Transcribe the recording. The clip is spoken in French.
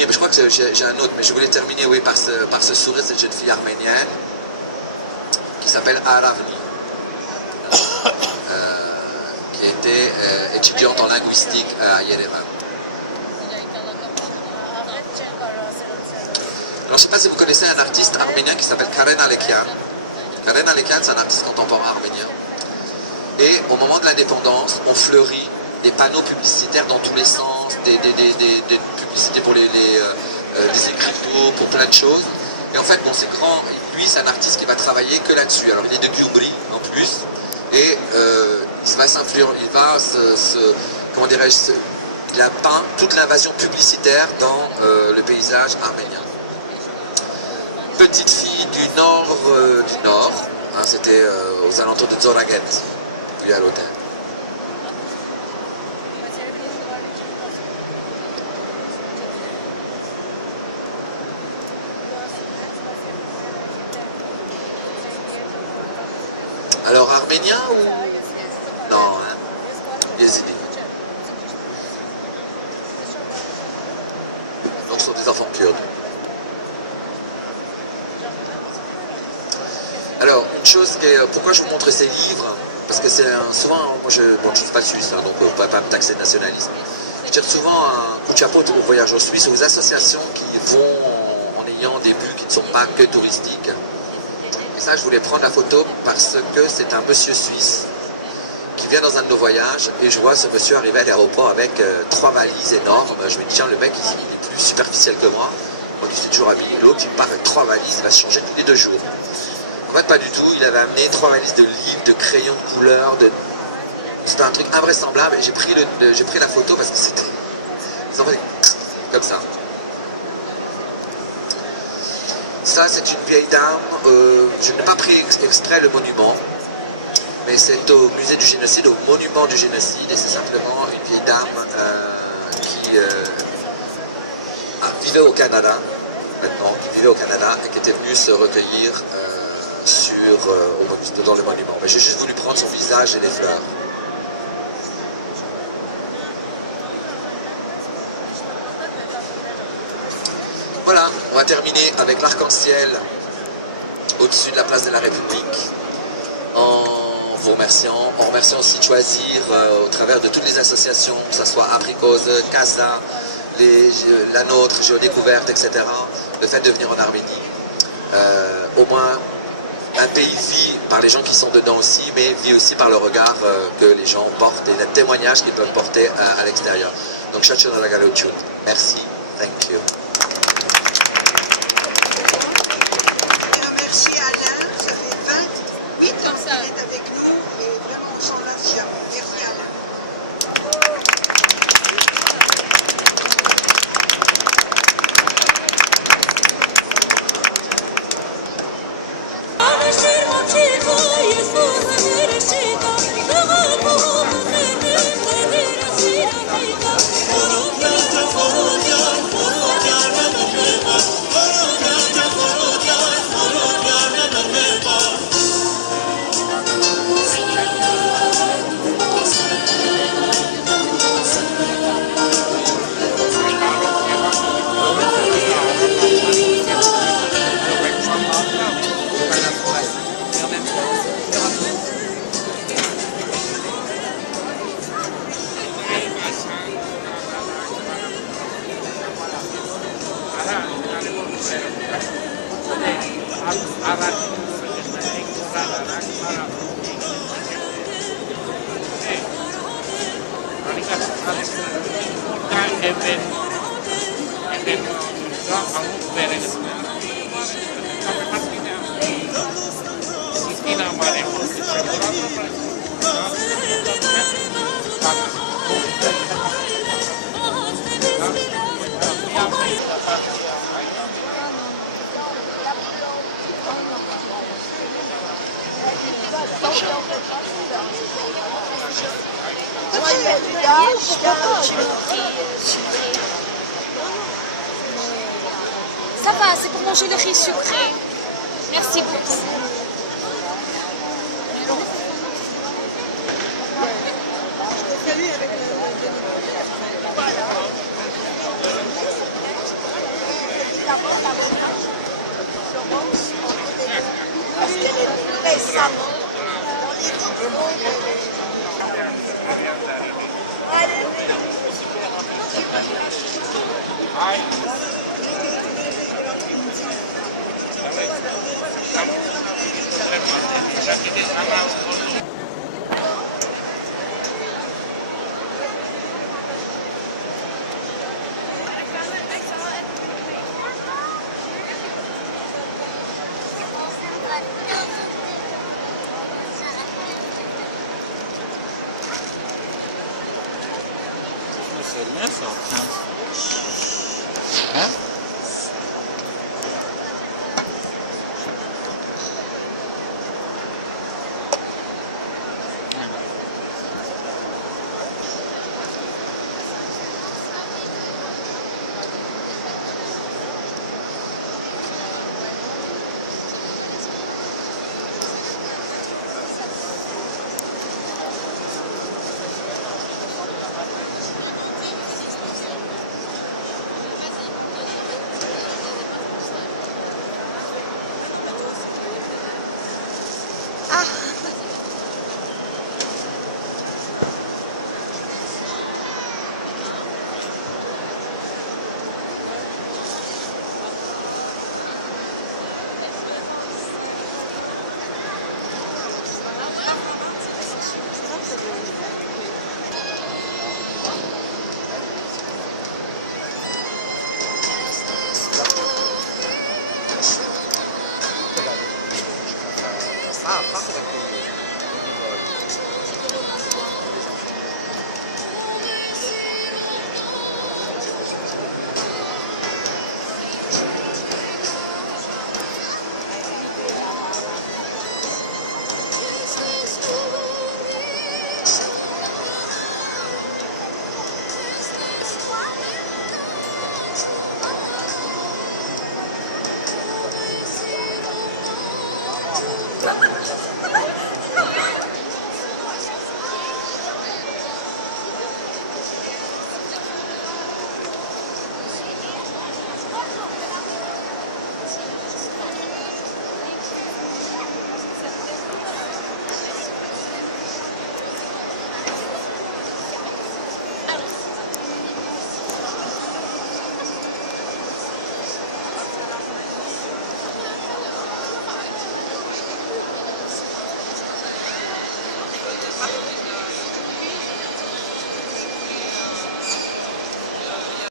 finir, je crois que j'ai un autre, mais je voulais terminer oui, par ce sourire de cette jeune fille arménienne qui s'appelle Aravni, qui était étudiante en linguistique à Yerevan. Alors, je ne sais pas si vous connaissez un artiste arménien qui s'appelle Karen Alekian. Karen Alekian, c'est un artiste contemporain arménien. Et au moment de l'indépendance, on fleurit des panneaux publicitaires dans tous les sens, des publicités pour des écriteaux, pour plein de choses. Et en fait, bon, c'est grand. Lui, c'est un artiste qui va travailler que là-dessus. Alors, il est de Gyumri, en plus. Et comment dirais-je, il a peint toute l'invasion publicitaire dans le paysage arménien. Petite fille du nord, hein, c'était aux alentours de Zoraget, lui à l'hôtel. Alors arménien ou... Non, hein, Yézidi. Donc ce sont des enfants kurdes. Alors, une chose, pourquoi je vous montre ces livres? Parce que c'est souvent, moi je ne suis pas suisse, hein, donc on ne peut pas me taxer de nationalisme. Je tire souvent un coup de chapeau aux voyageurs suisses, aux associations qui vont en ayant des buts qui ne sont pas que touristiques. Et ça, je voulais prendre la photo parce que c'est un monsieur suisse qui vient dans un de nos voyages et je vois ce monsieur arriver à l'aéroport avec 3 valises énormes. Je me dis, tiens, le mec, il est plus superficiel que moi. Moi, je suis toujours habillé. L'autre, il part avec 3 valises, il va se changer tous les 2 jours. En fait, pas du tout. Il avait amené 3 valises de livres, de crayons de couleur. C'était un truc invraisemblable. Et j'ai pris la photo parce que c'était... Ils ont fait comme ça. Ça, c'est une vieille dame. Je n'ai pas pris exprès le monument. Mais c'est au musée du génocide, au monument du génocide. Et c'est simplement une vieille dame qui vivait au Canada, maintenant, qui vivait au Canada et qui était venue se recueillir dans le monument. Mais j'ai juste voulu prendre son visage et les fleurs. Voilà, on va terminer avec l'arc-en-ciel au-dessus de la place de la République en vous remerciant, en remerciant aussi de choisir au travers de toutes les associations, que ce soit Apricose, CASA, la nôtre, Géodécouverte, etc., le fait de venir en Arménie. Au moins, un pays vit par les gens qui sont dedans aussi, mais vit aussi par le regard que les gens portent et le témoignage qu'ils peuvent porter à l'extérieur. Donc, merci, thank you. Merci Alain, ça fait 28 ans qu'il est avec nous et vraiment on s'en lasse jamais. Merci Alain. Ça va, c'est pour manger le riz sucré. Merci beaucoup. Parce qu'elle est récemment dans les vitraux. Allez, C'est bien ça. Hein?